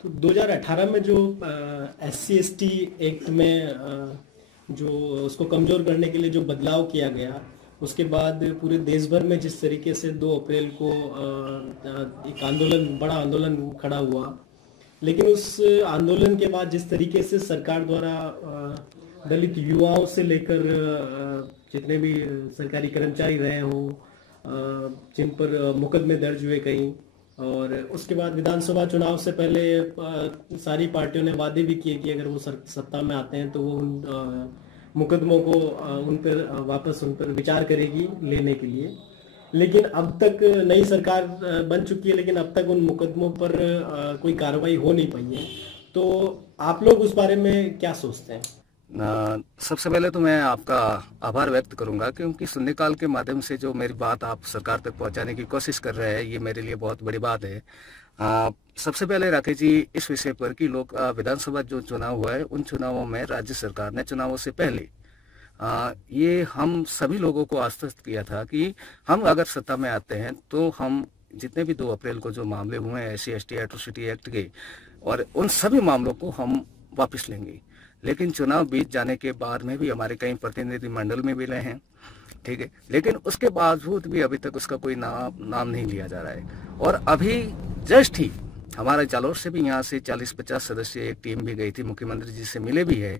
तो 2018 में जो SC/ST एक्ट में जो उसको कमजोर करने के लिए जो बदलाव किया गया, उसके बाद पूरे देश भर में जिस तरीके से 2 अप्रैल को एक बड़ा आंदोलन खड़ा हुआ, लेकिन उस आंदोलन के बाद जिस तरीके से सरकार द्वारा दलित युवाओं से लेकर जितने भी सरकारी कर्मचारी रहे हों, जिन पर मुकदमे दर्ज हुए कहीं, और उसके बाद विधानसभा चुनाव से पहले सारी पार्टियों ने वादे भी किए कि अगर वो सत्ता में आते हैं तो वो उन मुकदमों को उन पर विचार करेगी लेने के लिए। लेकिन अब तक नई सरकार बन चुकी है, लेकिन अब तक उन मुकदमों पर कोई कार्रवाई हो नहीं पाई है। तो आप लोग उस बारे में क्या सोचते हैं? सबसे पहले तो मैं आपका आभार व्यक्त करूंगा, क्योंकि शून्यकाल के माध्यम से जो मेरी बात आप सरकार तक पहुंचाने की कोशिश कर रहे हैं, ये मेरे लिए बहुत बड़ी बात है। सबसे पहले राकेश जी, इस विषय पर कि लोग विधानसभा जो चुनाव हुआ है, उन चुनावों में राज्य सरकार ने चुनावों से पहले ये हम सभी लोगों को आश्वस्त किया था कि हम अगर सत्ता में आते हैं तो हम जितने भी 2 अप्रैल को जो मामले हुए हैं SC/ST एट्रोसिटी एक्ट के, और उन सभी मामलों को हम वापस लेंगे। लेकिन चुनाव बीत जाने के बाद में भी हमारे कई प्रतिनिधिमंडल में मिले हैं, ठीक है, लेकिन उसके बावजूद भी अभी तक उसका कोई नाम नहीं लिया जा रहा है। और अभी जस्ट ही हमारे जालोर से भी यहाँ से 40-50 सदस्य एक टीम भी गई थी, मुख्यमंत्री जी से मिले भी है,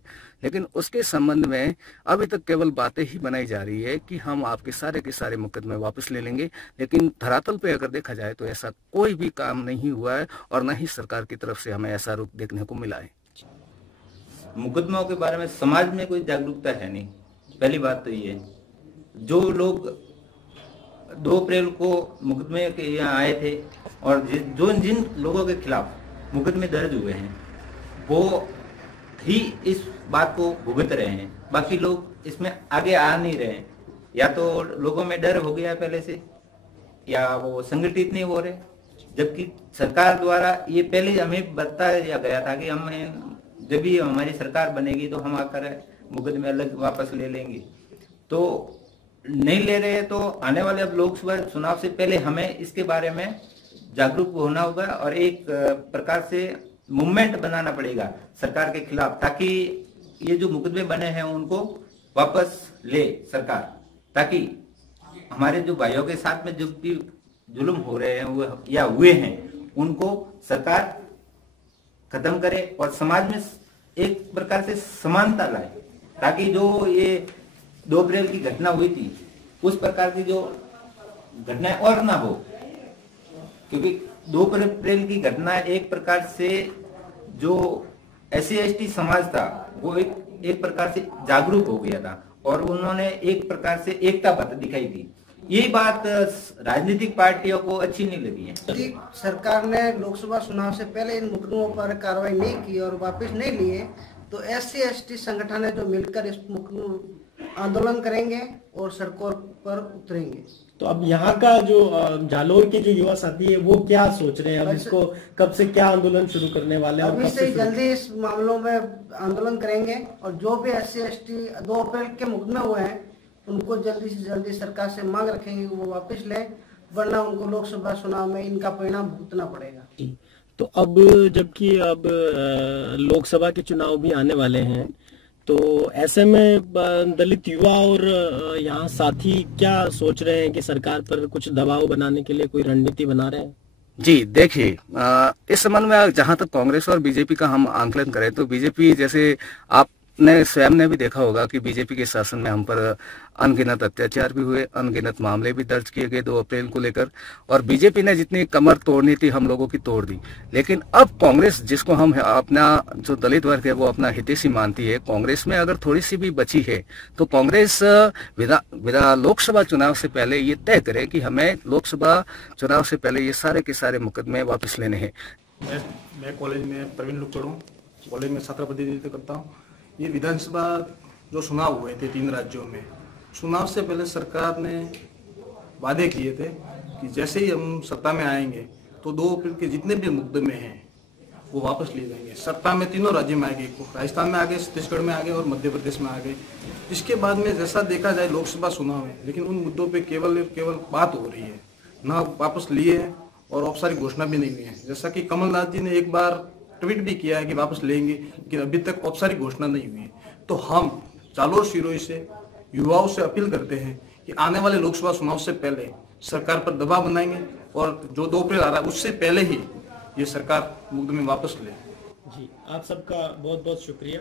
लेकिन उसके संबंध में अभी तक केवल बातें ही बनाई जा रही है कि हम आपके सारे के सारे मुकदमे वापस ले लेंगे। लेकिन धरातल पे अगर देखा जाए तो ऐसा कोई भी काम नहीं हुआ है, और न ही सरकार की तरफ से हमें ऐसा रुख देखने को मिला है। मुकदमों के बारे में समाज में कोई जागरूकता है नहीं। पहली बात तो ये, जो लोग 2 अप्रैल को मुकदमे के यहाँ आए थे और जिन लोगों के खिलाफ मुकदमे दर्ज हुए हैं, वो ही इस बात को भुगत रहे हैं। बाकी लोग इसमें आगे आ नहीं रहे हैं। या तो लोगों में डर हो गया पहले से, या वो संगठित नहीं हो रहे। जबकि सरकार द्वारा ये पहले हमें बताया गया था कि हमें जब भी हमारी सरकार बनेगी तो हम आकर मुकदमे अलग वापस ले लेंगे, तो नहीं ले रहे। तो आने वाले अब लोकसभा चुनाव से पहले हमें इसके बारे में जागरूक होना होगा और एक प्रकार से मूवमेंट बनाना पड़ेगा सरकार के खिलाफ, ताकि ये जो मुकदमे बने हैं उनको वापस ले सरकार, ताकि हमारे जो भाइयों के साथ में जो भी जुल्म हो रहे हैं वो या हुए हैं उनको सरकार खत्म करे और समाज में एक प्रकार से समानता लाए, ताकि जो ये 2 अप्रैल की घटना हुई थी उस प्रकार की जो घटनाएं और ना हो। क्योंकि 2 अप्रैल की घटना एक प्रकार से जो SC/ST समाज था वो एक प्रकार से जागरूक हो गया था और उन्होंने एक प्रकार से एकता दिखाई थी। यही बात राजनीतिक पार्टियों को अच्छी नहीं लगी है। सरकार ने लोकसभा चुनाव से पहले इन मुकदमों पर कार्रवाई नहीं की और वापस नहीं लिए, तो SC/ST संगठन है जो मिलकर इस आंदोलन करेंगे और सड़कों पर उतरेंगे। तो अब यहाँ का जो जालोर के जो युवा साथी है वो क्या सोच रहे हैं? अब इसको कब से क्या आंदोलन शुरू करने वाले हैं? अभी से जल्दी इस मामलों में आंदोलन करेंगे और जो भी SC/ST 2 अप्रैल के मुकदमे हुए हैं उनको जल्दी से जल्दी सरकार से मांग रखेंगे वो वापस ले, वरना उनको लोकसभा चुनाव में इनका परिणाम भुगतना पड़ेगा। तो अब जबकि अब लोकसभा के चुनाव भी आने वाले हैं, तो ऐसे में दलित युवा और यहाँ साथी क्या सोच रहे हैं कि सरकार पर कुछ दबाव बनाने के लिए कोई रणनीति बना रहे हैं? जी देखिए, इस संबंध में जहां तक कांग्रेस और बीजेपी का हम आंकलन करें तो बीजेपी, जैसे आपने स्वयं ने भी देखा होगा कि बीजेपी के शासन में हम पर अनगिनत अत्याचार भी हुए, अनगिनत मामले भी दर्ज किए गए 2 अप्रैल को लेकर, और बीजेपी ने जितनी कमर तोड़नी थी हम लोगों की तोड़ दी। लेकिन अब कांग्रेस, जिसको हम अपना जो दलित वर्ग है वो अपना हितैषी मानती है, कांग्रेस में अगर थोड़ी सी भी बची है तो कांग्रेस लोकसभा चुनाव से पहले ये तय करे कि हमें लोकसभा चुनाव से पहले ये सारे के सारे मुकदमे वापस लेने हैं। मैं कॉलेज में प्रवीण लुक्कड़ हूँ, कॉलेज में छात्र प्रतिनिधित्व करता हूँ। ये विधानसभा जो चुनाव हुए थे 3 राज्यों में, चुनाव से पहले सरकार ने वादे किए थे कि जैसे ही हम सत्ता में आएंगे तो 2 अप्रैल के जितने भी मुकदमे हैं वो वापस लिए जाएंगे। सत्ता में 3 राज्यों में आ गए, राजस्थान में आ गए, छत्तीसगढ़ में आ गए और मध्य प्रदेश में आ गए। इसके बाद में जैसा देखा जाए लोकसभा चुनाव है, लेकिन उन मुद्दों पे केवल बात हो रही है, ना वापस लिए और औपचारिक घोषणा भी नहीं हुई है। जैसा कि कमलनाथ जी ने एक बार ट्वीट भी किया है कि वापस लेंगे, लेकिन अभी तक औपचारिक घोषणा नहीं हुई है। तो हम जालोर सिरोही से युवाओं से अपील करते हैं कि आने वाले लोकसभा चुनाव से पहले सरकार पर दबाव बनाएंगे और जो 2 अप्रैल आ रहा है उससे पहले ही ये सरकार मुकदमे वापस ले। जी, आप सबका बहुत बहुत शुक्रिया।